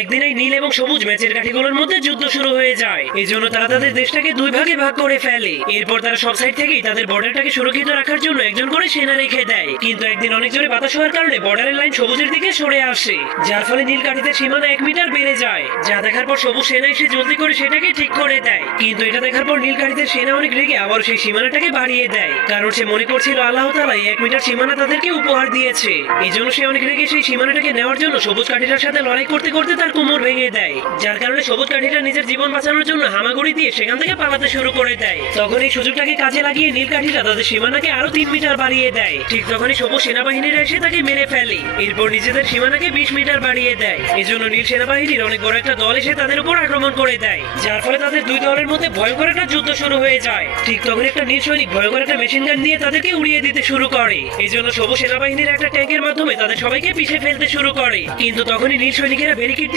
একদিন এই নীল এবং সবুজ ম্যাচের কাঠিগুলোর মধ্যে যুদ্ধ শুরু হয়ে যায়। এই জন্য তারা তাদের দেশটাকে দুই ভাগে ভাগ করে ফেলে। এরপর তারা সব সাইড থেকেই তাদের বর্ডারটাকে সুরক্ষিত রাখার জন্য একজন করে সেনা রেখে দেয়। কিন্তু একদিন অনেক জোরে বাতাস হওয়ার কারণে বর্ডারের লাইন সবুজের দিকে সরে আসে, যার ফলে নীল কাঠিতে সীমানা 1 মিটার বেড়ে যায়। যা দেখার পর সবুজ সেনা এসে জলদি করে সেটাকে ঠিক করে দেয়। কিন্তু এটা দেখার পর নীল কাঠিতে সেনা অনেক রেগে আবার সেই সীমানাটাকে বাড়িয়ে দেয়, কারণ সে মনে করছিল আল্লাহ তাআলা 1 মিটার সীমানা তাদেরকে উপহার দিয়েছে। এই জন্য সে অনেক রেগে সেই সীমানাটাকে নেওয়ার জন্য সবুজ কাঠিটার সাথে লড়াই করতে করতে তার কোমর ভেঙে দেয়, যার কারণে সবুজ কাঠিটা নিজের জীবন বাঁচানোর জন্য হামাগুড়ি দিয়ে সেখান থেকে পালাতে শুরু করে দেয়। তখন এই সুযোগটাকে কাজে লাগিয়ে নীল কাঠিটা তাদের সীমানাকে আরো 3 মিটার বাড়িয়ে দেয়। ঠিক তখনই সবুজ সেনাবাহিনীরা এসে তাকে মেরে ফেলে। এরপর নিজেদের সীমানাকে 20 মিটার বাড়িয়ে দেয়। এজন্য নীল সেনাবাহিনীর অনেক বড় একটা দল এসে তাদের উপর আক্রমণ করে দেয়, যার ফলে তাদের দুই দলের মধ্যে ভয়ঙ্কর একটা যুদ্ধ শুরু হয়ে যায়। ঠিক তখন একটা নীল সৈনিক ভয়ঙ্কর একটা মেশিন গান দিয়ে তাদেরকে উড়িয়ে দিতে শুরু করে। এই জন্য সবুজ সেনাবাহিনীর একটা ট্যাঙ্কের মাধ্যমে তাদের সবাইকে পিছিয়ে ফেলতে শুরু করে। কিন্তু তখনই নীল সৈনিকেরা ব্যারিকেড